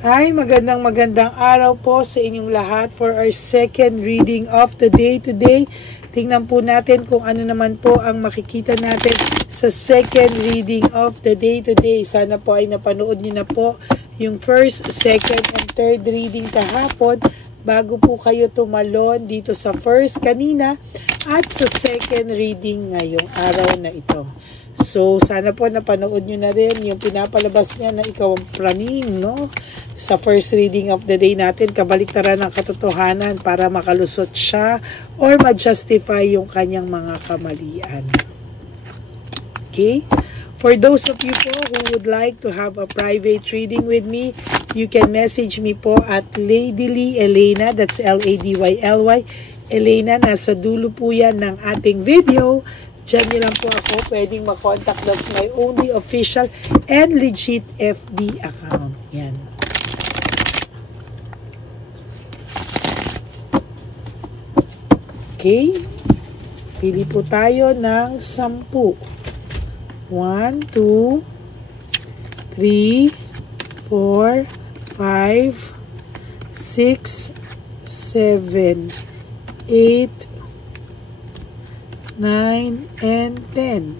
Ay, magandang araw po sa inyong lahat for our second reading of the day today. Tingnan po natin kung ano naman po ang makikita natin sa second reading of the day today. Sana po ay napanood nyo na po yung first, second, and third reading kahapon bago po kayo tumalon dito sa first kanina at sa second reading ngayong araw na ito. So, sana po napanood nyo na rin yung pinapalabas niya na ikaw ang praning, no? Sa first reading of the day natin, kabaliktaran ng katotohanan para makalusot siya or ma-justify yung kanyang mga kamalian. Okay? For those of you po who would like to have a private reading with me, you can message me po at Ladyly Elena, that's L-A-D-Y-L-Y. Elena, nasa dulo po yan ng ating video. Diyan nyo lang po ako pwedeng makontak. That's my only official and legit FB account. Yan. Okay. Pili po tayo ng 10. 1, 2, 3, 4, 5, 6, 7, 8, 9, and 10.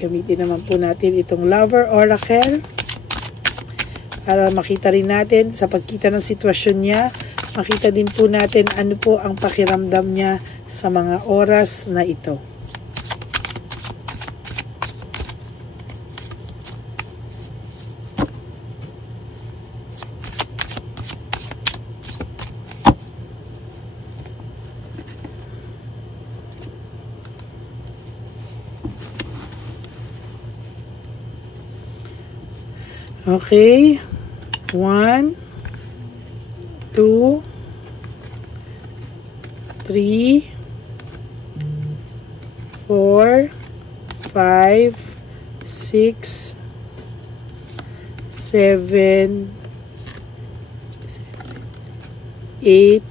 Gamitin naman po natin itong Lover Oracle para makita rin natin sa pagkita ng sitwasyon niya, makita din po natin ano po ang pakiramdam niya sa mga oras na ito. Okay, 1, 2, 3, 4, 5, 6, 7, 8,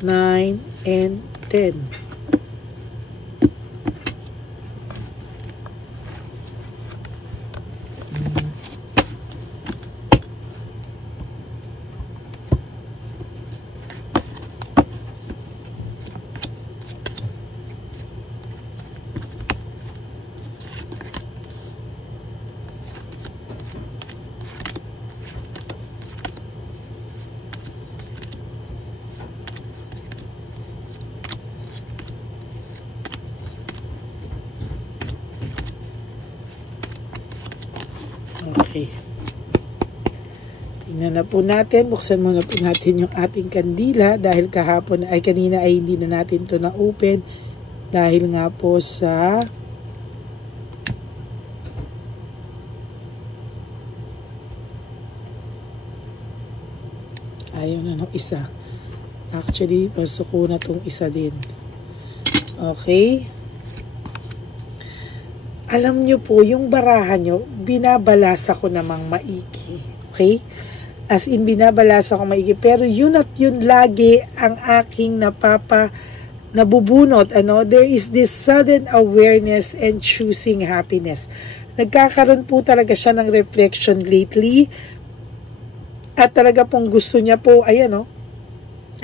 9, and 10. Okay. Tingnan na po natin. Buksan muna po natin yung ating kandila dahil kahapon ay kanina ay hindi na natin to na-open dahil nga po sa ayaw na ng isa. Actually, pasok ko na tong isa din. Okay. Alam nyo po, yung barahan nyo, binabalasa ko namang maigi. Okay? As in, binabalasa ko maigi. Pero yun at yun lagi ang aking nabubunot. There is this sudden awareness and choosing happiness. Nagkakaroon po talaga siya ng reflection lately. At talaga pong gusto niya po,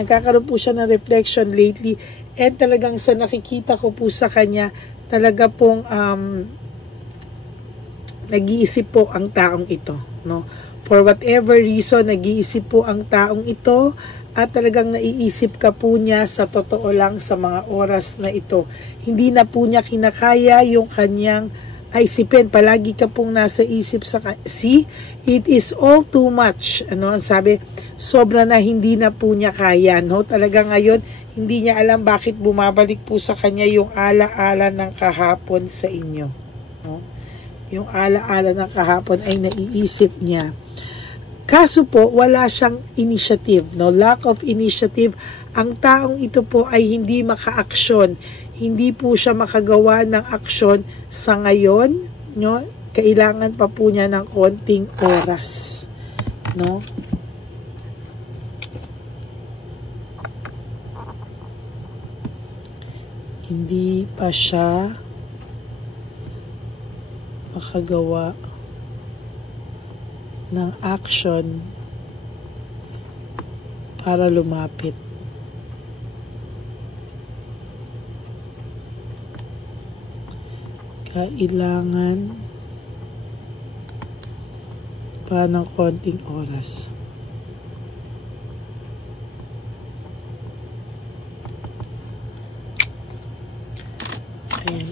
nagkakaroon po siya ng reflection lately. And talagang sa nakikita ko po sa kanya, talaga pong nag-iisip po ang taong ito, no? For whatever reason, nag-iisip po ang taong ito at talagang naiisip ka po niya sa totoo lang sa mga oras na ito. Hindi na po niya kinakaya yung kanyang isipin. Palagi ka pong nasa isip sa see, it is all too much. Ang sabi, sobra na hindi na po niya kaya, no? Talaga ngayon, hindi niya alam bakit bumabalik po sa kanya yung ala-ala ng kahapon sa inyo. No? Yung ala-ala ng kahapon ay naiisip niya. Kaso po, wala siyang initiative. No? Lack of initiative. Ang taong ito po ay hindi maka-aksyon. Hindi po siya makagawa ng aksyon sa ngayon. No? Kailangan pa po niya ng konting oras. no? Hindi pa siya makagawa ng action para lumapit. Kailangan pa ng konting oras. Ayan.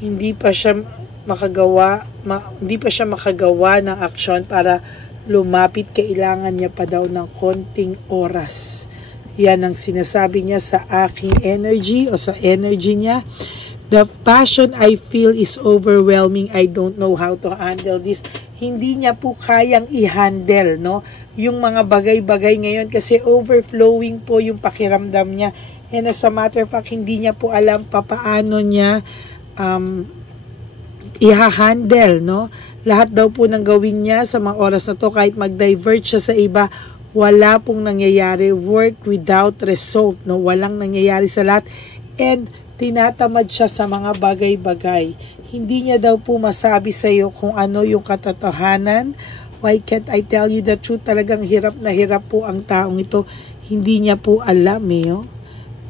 Hindi pa siya makagawa ng aksyon para lumapit. Kailangan niya pa daw ng konting oras. Yan ang sinasabi niya sa aking energy o sa energy niya. The passion I feel is overwhelming. I don't know how to handle this. Hindi niya po kayang i-handle, no? Yung mga bagay-bagay ngayon kasi overflowing po yung pakiramdam niya. And as a matter of fact, hindi niya po alam paano niya i-handle, no? Lahat daw po ng gawin niya sa mga oras na to, kahit mag-divert siya sa iba, wala pong nangyayari. Work without result, no? Walang nangyayari sa lahat. And tinatamad siya sa mga bagay-bagay. Hindi niya daw po masabi sa iyo kung ano yung katotohanan. Why can't I tell you the truth? Talagang hirap na hirap po ang taong ito. Hindi niya po alam, oh.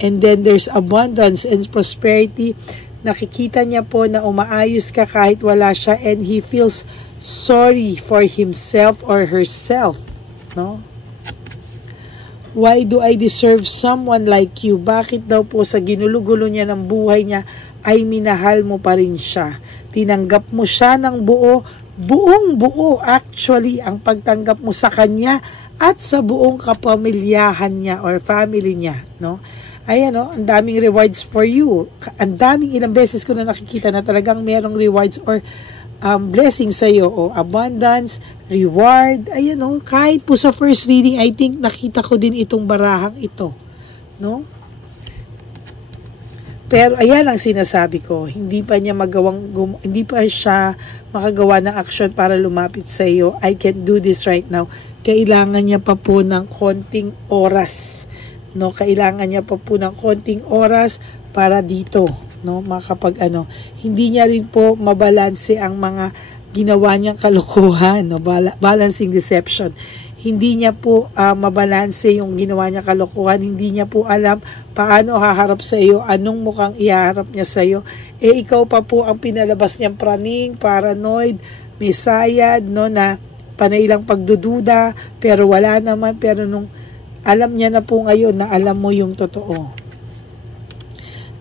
And then there's abundance and prosperity. Nakikita niya po na umaayos ka kahit wala siya, and he feels sorry for himself or herself, no? Why do I deserve someone like you? Bakit daw po sa ginulo-gulo niya ng buhay niya ay minahal mo pa rin siya? Tinanggap mo siya ng buong buo actually ang pagtanggap mo sa kanya at sa buong kapamilyahan niya or family niya, no? Ayan, no, ang daming rewards for you. Ang daming, ilang beses ko na nakikita na talagang merong rewards or blessing sa iyo, o abundance, reward. Ayan, no, kahit po sa first reading, I think nakita ko din itong barahang ito, no? Pero ayan ang sinasabi ko, hindi pa siya makagawa ng action para lumapit sa iyo. I can't do this right now. Kailangan niya pa po ng konting oras, no? Kailangan niya pa po ng konting oras para dito, no, hindi niya rin po mabalanse ang mga ginawa niyang kalokohan, no, balancing deception. Hindi niya po mabalanse yung ginawa niya kalokohan. Hindi niya po alam paano haharap sa iyo, anong mukhang ihaharap niya sa iyo. Ikaw pa po ang pinalabas niyang praning, paranoid, misayad, no, na panay lang pagdududa, pero wala naman, pero nung alam niya na po ngayon na alam mo yung totoo.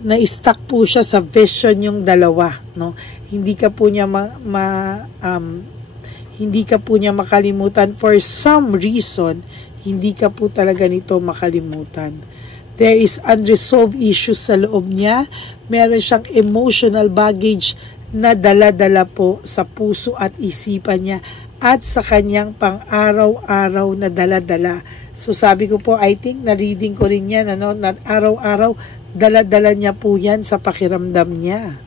Na-stuck po siya sa vision yung dalawa, no? Hindi ka po niya makalimutan for some reason. Hindi ka po talaga nito makalimutan. There is unresolved issues sa loob niya. Meron siyang emotional baggage na dala-dala po sa puso at isipan niya at sa kanyang pang-araw-araw na dala-dala. So sabi ko po, I think na-reading ko rin yan, ano, na araw-araw dala-dala niya po yan sa pakiramdam niya,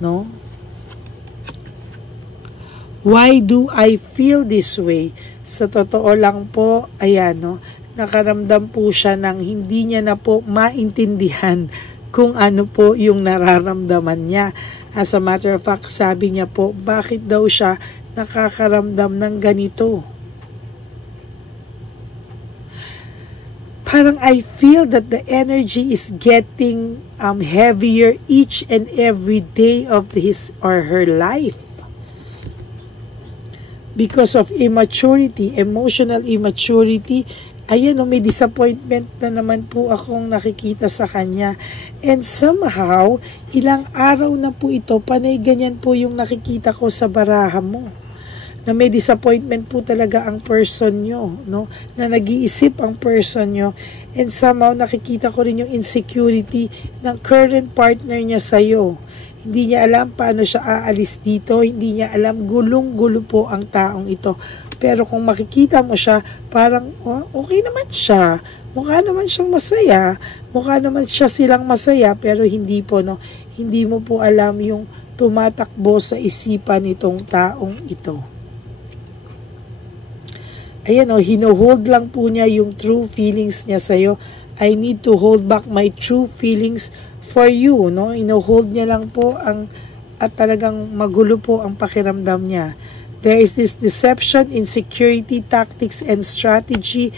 no? Why do I feel this way? Sa totoo lang po, ayan, no, nakaramdam po siya ng hindi niya na po maintindihan kung ano po yung nararamdaman niya. As a matter of fact, sabi niya po, bakit daw siya nakakaramdam ng ganito? Parang I feel that the energy is getting heavier each and every day of his or her life. Because of immaturity, emotional immaturity, ayan, may disappointment na naman po akong nakikita sa kanya. And somehow, ilang araw na po ito, panay ganyan po yung nakikita ko sa baraha mo. Na may disappointment po talaga ang person nyo, no? Na nag-iisip ang person nyo, and somehow nakikita ko rin yung insecurity ng current partner niya sa'yo. Hindi niya alam paano siya aalis dito, hindi niya alam, gulong-gulo po ang taong ito. Pero kung makikita mo siya, parang okay naman siya, mukha naman siyang masaya, mukha naman silang masaya, pero hindi po, no? Hindi mo po alam yung tumatakbo sa isipan nitong taong ito. Ayan o, hino-hold lang po niya yung true feelings niya sa'yo. I need to hold back my true feelings for you, no? Hino-hold niya lang po at talagang magulo po ang pakiramdam niya. There is this deception, insecurity, tactics, and strategy.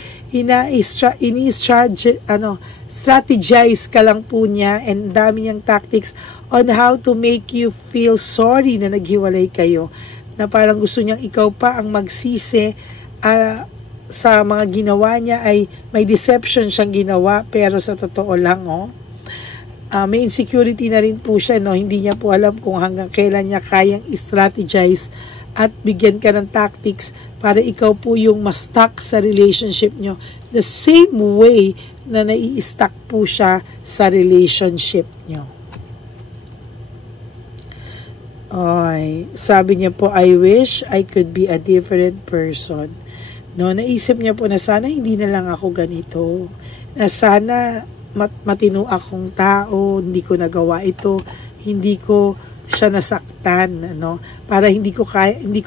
Strategize ka lang po niya, and dami niyang tactics on how to make you feel sorry na naghiwalay kayo. Na parang gusto niyang ikaw pa ang magsisi sa mga ginawa niya, ay may deception siyang ginawa, pero sa totoo lang, may insecurity na rin po siya, no? Hindi niya po alam kung hanggang kailan niya kayang strategize at bigyan ka ng tactics para ikaw po yung ma-stuck sa relationship nyo. The same way na nai-stuck po siya sa relationship nyo. Ay, sabi niya po, I wish I could be a different person. No, naisip niya po na sana hindi na lang ako ganito. Na sana matino akong tao, hindi ko nagawa ito, hindi ko siya nasaktan, no? Para hindi ko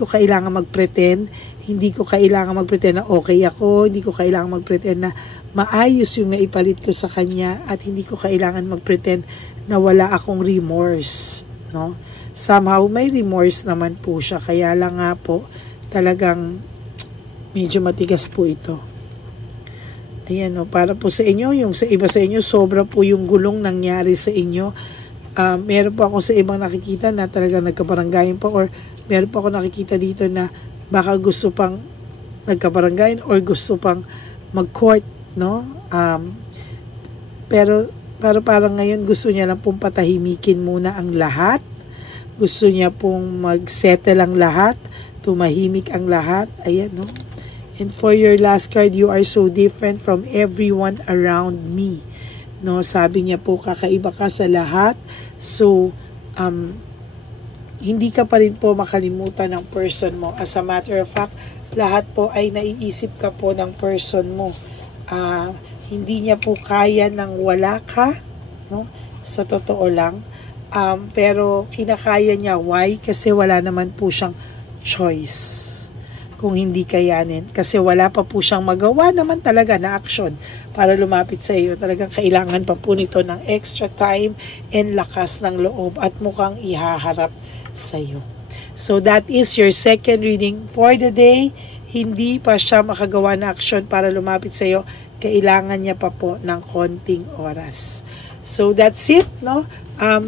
kailangan magpretend, hindi ko kailangan magpretend na okay ako, hindi ko kailangan magpretend na maayos yung naipalit ko sa kanya, at hindi ko kailangan magpretend na wala akong remorse, no? Somehow may remorse naman po siya, kaya lang nga po talagang medyo matigas po ito. Ayan, no? Para po sa inyo, yung sa iba sa inyo, sobra po yung gulong nangyari sa inyo. Meron po ako sa ibang nakikita na talagang nagkabaranggayan pa, or meron po ako nakikita dito na baka gusto pang nagkabaranggayan or gusto pang mag-court, no? Pero parang ngayon gusto niya lang pong patahimikin muna ang lahat. Gusto niya pong mag-settle ang lahat, tumahimik ang lahat. Ayan, no? And for your last card, you are so different from everyone around me. No, sabi niya po, kakaiba ka sa lahat. So, hindi ka pa rin po makalimutan ng person mo. As a matter of fact, lahat po ay naiisip ka po ng person mo. Hindi niya po kaya nang wala ka, no? Sa totoo lang. Pero kinakaya niya. Why? Kasi wala naman po siyang choice kung hindi kayanin. Kasi wala pa po siyang magawa naman talaga na action para lumapit sa iyo. Talagang kailangan pa po nito ng extra time and lakas ng loob, at mukhang ihaharap sa iyo. So that is your second reading for the day. Hindi pa siya makagawa na action para lumapit sa iyo. Kailangan niya pa po ng konting oras. So that's it, no?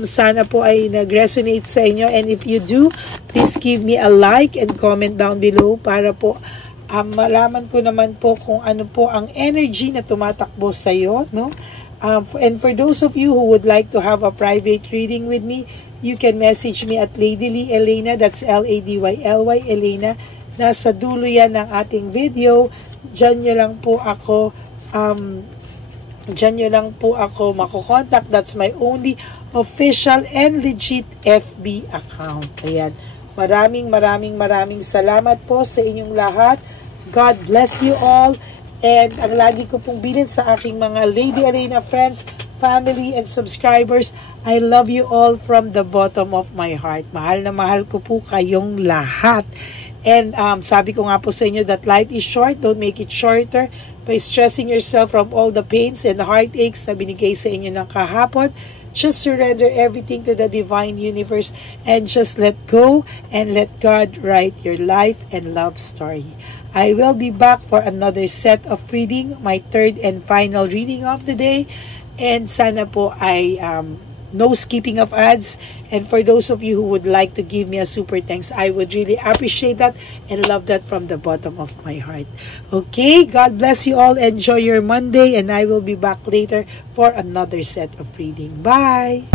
Sana po ay nag-resonate sa inyo, and if you do, please give me a like and comment down below para po malaman ko naman po kung ano po ang energy na tumatakbo sa iyo, no? And for those of you who would like to have a private reading with me, you can message me at Ladyly Elena, that's Ladyly Elena. Nasa dulo yan ng ating video. Diyan nyo lang po ako makokontak. That's my only official and legit FB account. Ayan. Maraming salamat po sa inyong lahat. God bless you all. And ang lagi ko pong bilin sa aking mga Lady Elena friends, family, and subscribers, I love you all from the bottom of my heart. Mahal na mahal ko po kayong lahat. And sabi ko nga po sa inyo that life is short, don't make it shorter by stressing yourself from all the pains and heartaches na binigay sa inyo ng kahapon. Just surrender everything to the divine universe and just let go and let God write your life and love story. I will be back for another set of reading, my third and final reading of the day. And sana po ay no skipping of ads. And for those of you who would like to give me a super thanks, I would really appreciate that and love that from the bottom of my heart. Okay, God bless you all. Enjoy your Monday, and I will be back later for another set of reading. Bye!